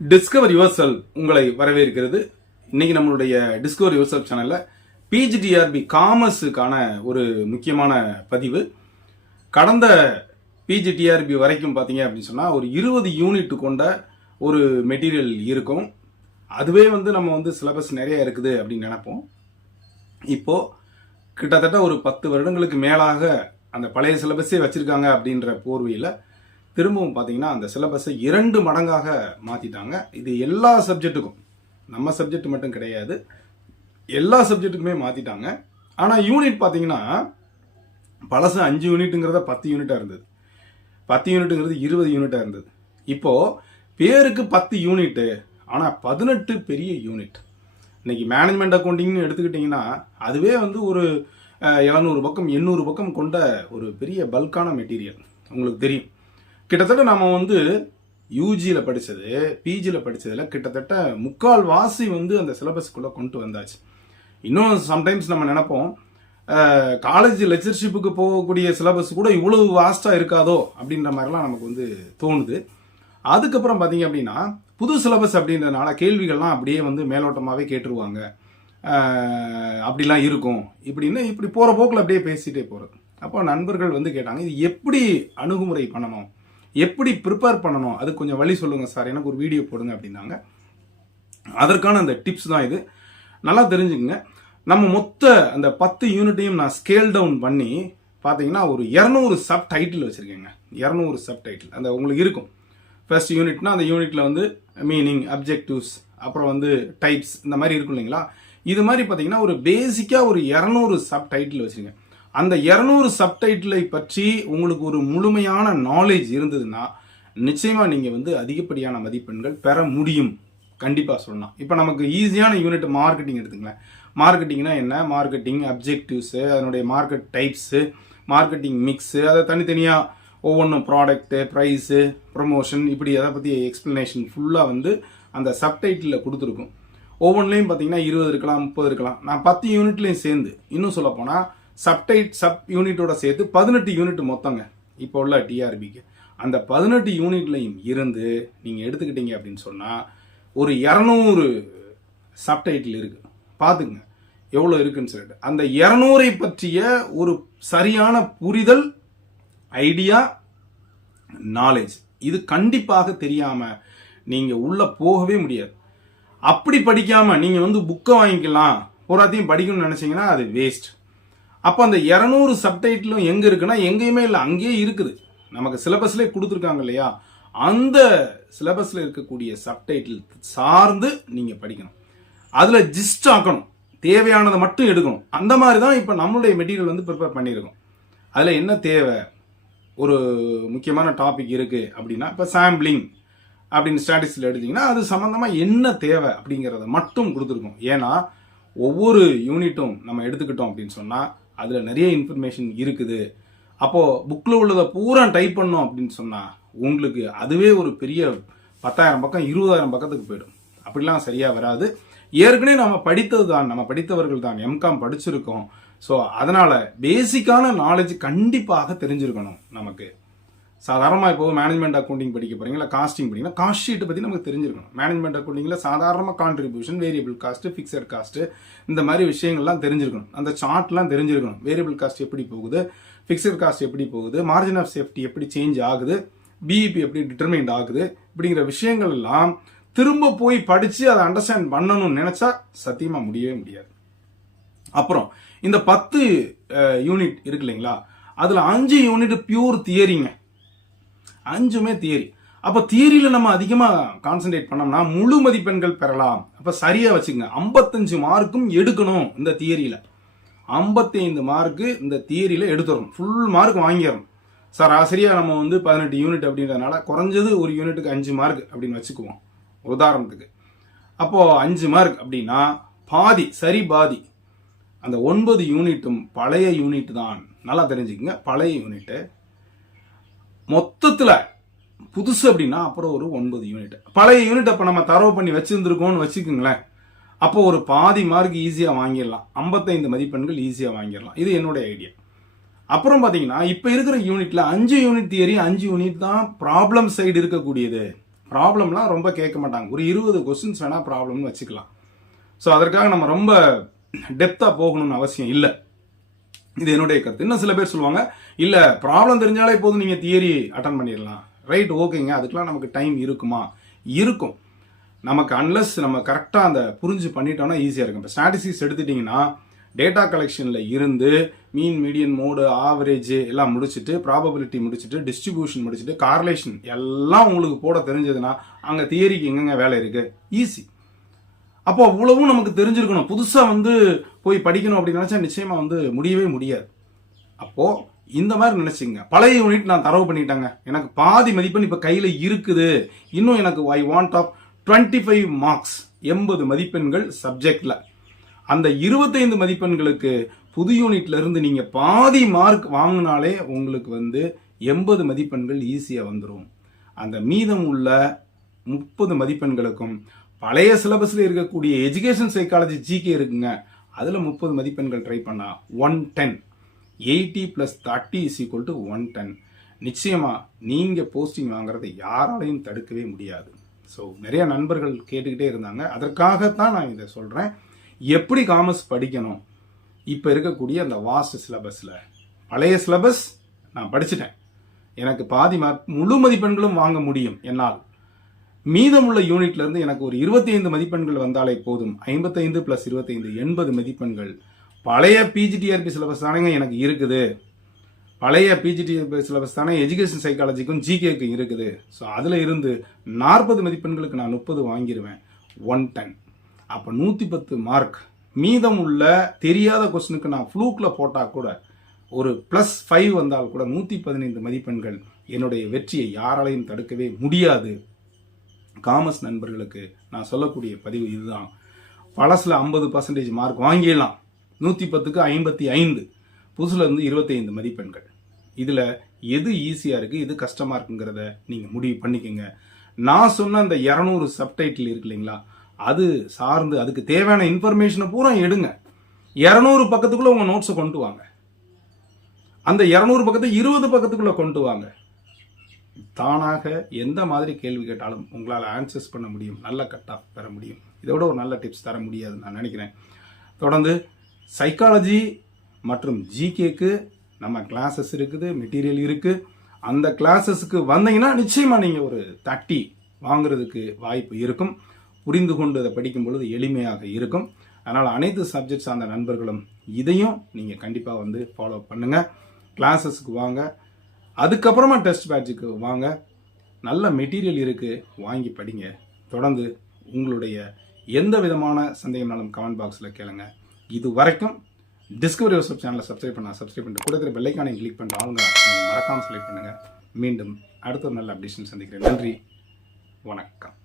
Discover your self உங்களை வரவேற்கிறது. இன்னைக்கு நம்மளுடைய டிஸ்கவர் யுவர் செல்ஃப் சேனல்ல பிஜிடிஆர்பி காமர்ஸுக்கான ஒரு முக்கியமான பதிவு. கடந்த பிஜிடிஆர்பி வரைக்கும் பார்த்தீங்க அப்படின்னு சொன்னால் ஒரு 20 யூனிட் கொண்ட ஒரு மெட்டீரியல் இருக்கும். அதுவே நம்ம சிலபஸ் நிறைய இருக்குது அப்படின்னு நினைப்போம். இப்போ கிட்டத்தட்ட ஒரு 10 வருடங்களுக்கு மேலாக அந்த பழைய சிலபஸே வச்சிருக்காங்க அப்படின்ற போர்வையில் திரும்பவும் பார்த்தீங்கன்னா அந்த சிலபஸை 2 மடங்காக மாற்றிட்டாங்க. இது எல்லா சப்ஜெக்ட்டுக்கும், நம்ம சப்ஜெக்ட் மட்டும் கிடையாது, எல்லா சப்ஜெக்ட்டுக்குமே மாற்றிட்டாங்க. ஆனால் யூனிட் பார்த்தீங்கன்னா பழசு 5 யூனிட்டுங்கிறத 10 யூனிட்டாக இருந்தது, 10 யூனிட்டுங்கிறது 20 யூனிட்டாக இருந்தது. இப்போது பேருக்கு 10 யூனிட்டு, ஆனால் 18 பெரிய யூனிட். இன்னைக்கு மேனேஜ்மெண்ட் அக்கௌண்டிங்னு எடுத்துக்கிட்டிங்கன்னா அதுவே ஒரு 700 பக்கம் 800 பக்கம் கொண்ட ஒரு பெரிய பல்கான மெட்டீரியல். உங்களுக்கு தெரியும், கிட்டத்தட்ட நம்ம யூஜியில் படித்தது பிஜியில் படித்ததில் கிட்டத்தட்ட முக்கால் வாசி அந்த சிலபஸ்க்குள்ளே கொண்டு வந்தாச்சு. இன்னும் சம்டைம்ஸ் நம்ம நினைப்போம் காலேஜ் லெக்சர்ஷிப்புக்கு போகக்கூடிய சிலபஸ் கூட இவ்வளவு வாஸ்டாக இருக்காதோ அப்படின்ற மாதிரிலாம் நமக்கு தோணுது. அதுக்கப்புறம் பார்த்தீங்க அப்படின்னா புது சிலபஸ் அப்படின்றதுனால கேள்விகள்லாம் அப்படியே மேலோட்டமாகவே கேட்டுருவாங்க. அப்படிலாம் இருக்கும் இப்படி போகிற போக்கில் அப்படியே பேசிகிட்டே போகிறது. அப்போ நண்பர்கள் கேட்டாங்க, இது எப்படி அணுகுமுறை பண்ணணும், எப்படி ப்ரிப்பேர் பண்ணணும், அது கொஞ்சம் வழி சொல்லுங்கள் சார், எனக்கு ஒரு வீடியோ போடுங்க அப்படின்னாங்க. அதற்கான அந்த டிப்ஸ் தான் இது. நல்லா தெரிஞ்சுக்கங்க. நம்ம மொத்த அந்த 10 யூனிட்டையும் நான் ஸ்கேல் டவுன் பண்ணி பார்த்தீங்கன்னா ஒரு 200 சப் டைட்டில் வச்சுருக்கேங்க. 200 சப் டைட்டில் அந்த உங்களுக்கு இருக்கும். ஃபர்ஸ்ட் யூனிட்னா அந்த யூனிட்டில் மீனிங், அப்ஜெக்டிவ்ஸ், அப்புறம் டைப்ஸ், இந்த மாதிரி இருக்கும் இல்லைங்களா. இது மாதிரி பார்த்தீங்கன்னா ஒரு பேசிக்காக ஒரு 200 சப் டைட்டில் வச்சுருக்கேன். அந்த 200 சப்டைட்டிலை பற்றி உங்களுக்கு ஒரு முழுமையான நாலேஜ் இருந்ததுன்னா நிச்சயமா நீங்க அதிகப்படியான மதிப்பெண்கள் பெற முடியும். கண்டிப்பா சொல்லலாம். இப்போ நமக்கு ஈஸியான யூனிட் மார்க்கெட்டிங் எடுத்துங்களேன். மார்க்கெட்டிங்னா என்ன, மார்க்கெட்டிங் அப்ஜெக்டிவ்ஸ், அதனுடைய மார்க்கெட் டைப்ஸ், மார்க்கெட்டிங் மிக்ஸ், அதை தனித்தனியா ஒவ்வொன்றும் ப்ராடக்ட்டு, ப்ரைஸு, ப்ரொமோஷன், இப்படி அதை பற்றி எக்ஸ்பிளனேஷன் ஃபுல்லாக அந்த சப்டைட்டில் கொடுத்துருக்கும். ஒவ்வொன்றுலையும் பார்த்தீங்கன்னா 20 இருக்கலாம், 30 இருக்கலாம். நான் 10 யூனிட்லையும் சேர்ந்து இன்னும் சொல்ல போனால் சப் யூனிட்டோட சேர்த்து 18 யூனிட் மொத்தங்க இப்போ உள்ள டிஆர்பிக்கு. அந்த 18 யூனிட்லையும் இருந்து நீங்கள் எடுத்துக்கிட்டீங்க அப்படின்னு சொன்னால் ஒரு 200 சப்டைட்டில் இருக்கு. பார்த்துங்க எவ்வளோ இருக்குன்னு சொல்லிட்டு. அந்த 200 பற்றிய ஒரு சரியான புரிதல், ஐடியா, நாலேஜ், இது கண்டிப்பாக தெரியாமல் நீங்கள் உள்ள போகவே முடியாது. அப்படி படிக்காமல் நீங்கள் புக்கை வாங்கிக்கலாம், பூராத்தையும் படிக்கணும்னு நினச்சிங்கன்னா அது வேஸ்ட். அப்போ அந்த 200 சப்டைட்டிலும் எங்கே இருக்குன்னா எங்கேயுமே இல்லை, அங்கேயே இருக்குது. நமக்கு சிலபஸ்லேயே கொடுத்துருக்காங்க இல்லையா, அந்த சிலபஸில் இருக்கக்கூடிய சப்டைட்டில் சார்ந்து நீங்கள் படிக்கணும். அதில் ஜிஸ்ட் ஆக்கணும், தேவையானதை மட்டும் எடுக்கணும். அந்த மாதிரி தான் இப்போ நம்மளுடைய மெட்டீரியல் ப்ரிப்பேர் பண்ணியிருக்கோம். அதில் என்ன தேவை, ஒரு முக்கியமான டாபிக் இருக்குது அப்படின்னா இப்போ சாம்பிளிங் அப்படின்னு ஸ்டாட்டிஸ்டிக்ஸில் எடுத்தீங்கன்னா அது சம்மந்தமாக என்ன தேவை அப்படிங்கிறத மட்டும் கொடுத்துருக்கோம். ஏன்னா ஒவ்வொரு யூனிட்டும் நம்ம எடுத்துக்கிட்டோம் அப்படின்னு சொன்னால் அதில் நிறைய இன்ஃபர்மேஷன் இருக்குது. அப்போது புக்கில் உள்ளதை பூரா டைப் பண்ணோம் அப்படின்னு சொன்னால் உங்களுக்கு அதுவே ஒரு பெரிய 10,000 பக்கம் 20,000 பக்கத்துக்கு போயிடும். அப்படிலாம் சரியாக வராது. ஏற்கனவே நம்ம படித்தது தான், நம்ம படித்தவர்கள் தான், எம்காம் படிச்சிருக்கோம். ஸோ அதனால் பேசிக்கான நாலேஜ் கண்டிப்பாக தெரிஞ்சிருக்கணும். நமக்கு சாதாரணமாக இப்போ மேனேஜ்மெண்ட் அக்கௌண்டிங் படிக்க போறீங்க, இல்லை காஸ்டிங் படிங்கன்னா காஸ்ட் ஷீட்டை பற்றி நமக்கு தெரிஞ்சிருக்கணும். மேனேஜ்மெண்ட் அக்கௌண்டிங்கில் சாதாரணமாக contribution, variable cost, fixed cost, இந்த மாதிரி விஷயங்கள்லாம் தெரிஞ்சிருக்கணும். அந்த சார்ட்லாம் தெரிஞ்சிருக்கணும். வேரியபிள் காஸ்ட் எப்படி போகுது, ஃபிக்ஸட் காஸ்ட் எப்படி போகுது, மார்ஜின் ஆஃப் சேஃப்டி எப்படி சேஞ்ச் ஆகுது, பிஇபி எப்படி டிட்டர்மைண்ட் ஆகுது, இப்படிங்கிற விஷயங்கள் எல்லாம் திரும்ப போய் படித்து அதை அண்டர்ஸ்டாண்ட் பண்ணணும்னு நினச்சா சத்தியமாக முடியவே முடியாது. அப்புறம் இந்த 10 யூனிட் இருக்கு இல்லைங்களா, அதில் 5 யூனிட் பியூர் தியரிங்க, 5மே தியரி. அப்போ தியரியில் நம்ம அதிகமாக கான்சென்ட்ரேட் பண்ணோம்னா முழு மதிப்பெண்கள் பெறலாம். அப்போ சரியாக வச்சுக்கோங்க, 55 மார்க்கும் எடுக்கணும். இந்த தியரியில் 55 மார்க்கு இந்த தியரியில் எடுத்துடணும், ஃபுல் மார்க் வாங்கிடணும். சார் ஆசிரியா நம்ம 18 யூனிட் அப்படின்றதுனால குறைஞ்சது ஒரு யூனிட்டுக்கு 5 மார்க் அப்படின்னு வச்சுக்குவோம் உதாரணத்துக்கு. அப்போது 5 மார்க் அப்படின்னா பாதி, சரி பாதி. அந்த 9 யூனிட்டும் பழைய யூனிட் தான். நல்லா தெரிஞ்சுக்கங்க, பழைய யூனிட்டு. மொத்தத்தில் புதுசு அப்படின்னா அப்புறம் ஒரு 9 யூனிட். பழைய யூனிட் அப்போ நம்ம தரவு பண்ணி வச்சுருந்துருக்கோம்னு வச்சுக்கோங்களேன். அப்போ ஒரு பாதி மார்க் ஈஸியாக வாங்கிடலாம், 55 மதிப்பெண்கள் ஈஸியாக வாங்கிடலாம். இது என்னுடைய ஐடியா. அப்புறம் பார்த்தீங்கன்னா இப்போ இருக்கிற யூனிட்ல 5 யூனிட் தியரி, 5 யூனிட் தான் ப்ராப்ளம் சைடு இருக்கக்கூடியது. ப்ராப்ளம்லாம் ரொம்ப கேட்க மாட்டாங்க. ஒரு 20 கொஸ்டின்ஸ் வேணா ப்ராப்ளம்னு வச்சுக்கலாம். ஸோ அதற்காக நம்ம ரொம்ப டெப்த்தாக போகணும்னு அவசியம் இல்லை. இது என்னுடைய கருத்து. இன்னும் சில பேர் சொல்லுவாங்க, இல்லை ப்ராப்ளம் தெரிஞ்சாலே போதும் நீங்கள் தியரி அட்டன் பண்ணிடலாம். ரைட், ஓகேங்க, அதுக்கெலாம் நமக்கு டைம் இருக்குமா? இருக்கும். நமக்கு அன்லஸ் நம்ம கரெக்டாக அந்த புரிஞ்சு பண்ணிட்டோம்னா ஈஸியாக இருக்கும். இப்போ ஸ்டாட்டிஸ்டிக்ஸ் எடுத்துட்டிங்கன்னா டேட்டா கலெக்ஷனில் இருந்து மீன், மீடியன், மோடு, ஆவரேஜ் எல்லாம் முடிச்சுட்டு, ப்ராபபிலிட்டி முடிச்சுட்டு, டிஸ்ட்ரிபியூஷன் முடிச்சுட்டு, கார்லேஷன் எல்லாம் உங்களுக்கு போட தெரிஞ்சதுன்னா அங்கே தியரிக்கு எங்கெங்க வேலை இருக்குது? ஈஸி. அப்போ அவ்வளவும் நமக்கு தெரிஞ்சிருக்கணும். புதுசாக போய் படிக்கணும் அப்படின்னு நினச்சா நிச்சயமாக முடியவே முடியாது. அப்போது இந்த மாதிரி நினைச்சிங்க, பழைய யூனிட் நான் தரவு பண்ணிட்டாங்க, எனக்கு பாதி மதிப்பெண் இப்போ கையில் இருக்குது, இன்னும் எனக்கு ஐ வாண்ட் ஆஃப் 25 மார்க்ஸ், 80 மதிப்பெண்கள் சப்ஜெக்ட்ல. அந்த 25 மதிப்பெண்களுக்கு புது யூனிட்ல இருந்து நீங்க பாதி மார்க் வாங்கினாலே உங்களுக்கு 80 மதிப்பெண்கள் ஈஸியா வந்துடும். அந்த மீதம் உள்ள 30 மதிப்பெண்களுக்கும் பழைய சிலபஸ்ல இருக்கக்கூடிய எஜுகேஷன் சைக்காலஜி ஜிகே இருக்குங்க, அதுல 30 மதிப்பெண்கள் ட்ரை பண்ணா 110. 80 + 30 = 110. நிச்சயமா நீங்க போஸ்டிங் வாங்குறதை யாராலையும் தடுக்கவே முடியாது. ஸோ நிறைய நண்பர்கள் கேட்டுக்கிட்டே இருந்தாங்க, அதற்காகத்தான் நான் இதை சொல்கிறேன். எப்படி காமர்ஸ் படிக்கணும்? இப்போ இருக்கக்கூடிய அந்த வாஸ்ட் சிலபஸில் பழைய சிலபஸ் நான் படிச்சுட்டேன், எனக்கு பாதி மார்க் முழு மதிப்பெண்களும் வாங்க முடியும் என்னால். மீதமுள்ள யூனிட்லேருந்து எனக்கு ஒரு 25 மதிப்பெண்கள் வந்தாலே போதும். 55 + 25 80 மதிப்பெண்கள். பழைய பிஜிடிஆர்பி சிலபஸ் தானேங்க எனக்கு இருக்குது, பழைய பிஜிடிஆர்பி சிலபஸ் தானே எஜுகேஷன் சைக்காலஜிக்கும் ஜிகேக்கும் இருக்குது. ஸோ அதில் இருந்து 40 மதிப்பெண்களுக்கு நான் 30 வாங்கிடுவேன், 110. அப்போ 110 மார்க். மீதம் உள்ள தெரியாத கொஸ்டினுக்கு நான் ஃப்ளூக்கில் போட்டால் கூட ஒரு +5 வந்தால் கூட 115 மதிப்பெண்கள். என்னுடைய வெற்றியை யாராலையும் தடுக்கவே முடியாது. காமர்ஸ் நண்பர்களுக்கு நான் சொல்லக்கூடிய பதிவு இதுதான். பழசில் 50% மார்க் வாங்கிடலாம், 110க்கு 55, புதுசுல 25 மதிப்பெண்கள். இதில் எது ஈஸியாக இருக்குது, எது கஷ்டமாக இருக்குங்கிறத நீங்கள் முடிவு பண்ணிக்கோங்க. நான் சொன்ன அந்த 200 சப்டைட்டில் இருக்கு இல்லைங்களா, அது சார்ந்து அதுக்கு தேவையான இன்ஃபர்மேஷனை பூரா எடுங்க. 200 பக்கத்துக்குள்ளே உங்கள் நோட்ஸை கொண்டு வாங்க. அந்த 200 பக்கத்தை 20 பக்கத்துக்குள்ளே கொண்டு வாங்க. தானாக எந்த மாதிரி கேள்வி கேட்டாலும் உங்களால் ஆன்சர்ஸ் பண்ண முடியும், நல்ல கட் ஆஃப் பெற முடியும். இதோட ஒரு நல்ல டிப்ஸ் தர முடியாதுன்னு நான் நினைக்கிறேன். தொடர்ந்து சைக்காலஜி மற்றும் ஜிகேக்கு நம்ம கிளாஸஸ் இருக்குது, மெட்டீரியல் இருக்குது. அந்த கிளாஸஸுக்கு வந்தீங்கன்னா நிச்சயமாக நீங்கள் ஒரு 30 வாங்குறதுக்கு வாய்ப்பு இருக்கும். புரிந்து கொண்டு அதை படிக்கும் பொழுது எளிமையாக இருக்கும். அதனால் அனைத்து சப்ஜெக்ட்ஸ் அந்த நண்பர்களும் இதையும் நீங்கள் கண்டிப்பாக ஃபாலோ பண்ணுங்கள். கிளாஸஸுக்கு வாங்க, அதுக்கப்புறமா டெஸ்ட் பேட்சுக்கு வாங்க. நல்ல மெட்டீரியல் இருக்குது, வாங்கி படிங்க. தொடர்ந்து உங்களுடைய எந்த விதமான சந்தேகம்னாலும் கமெண்ட் பாக்ஸில் கேளுங்க. இது வரைக்கும் டிஸ்கவரி யோசப் சேனலை சப்ஸ்கிரைப் பண்ணிட்டு கூட இருக்கிற பெல் ஐகானை கிளிக் பண்ணிட்டு ஆளுங்க மறக்காமல் செலக்ட் பண்ணுங்கள். மீண்டும் அடுத்த ஒரு நல்ல அப்டேஷன் சந்திக்கிறேன். நன்றி, வணக்கம்.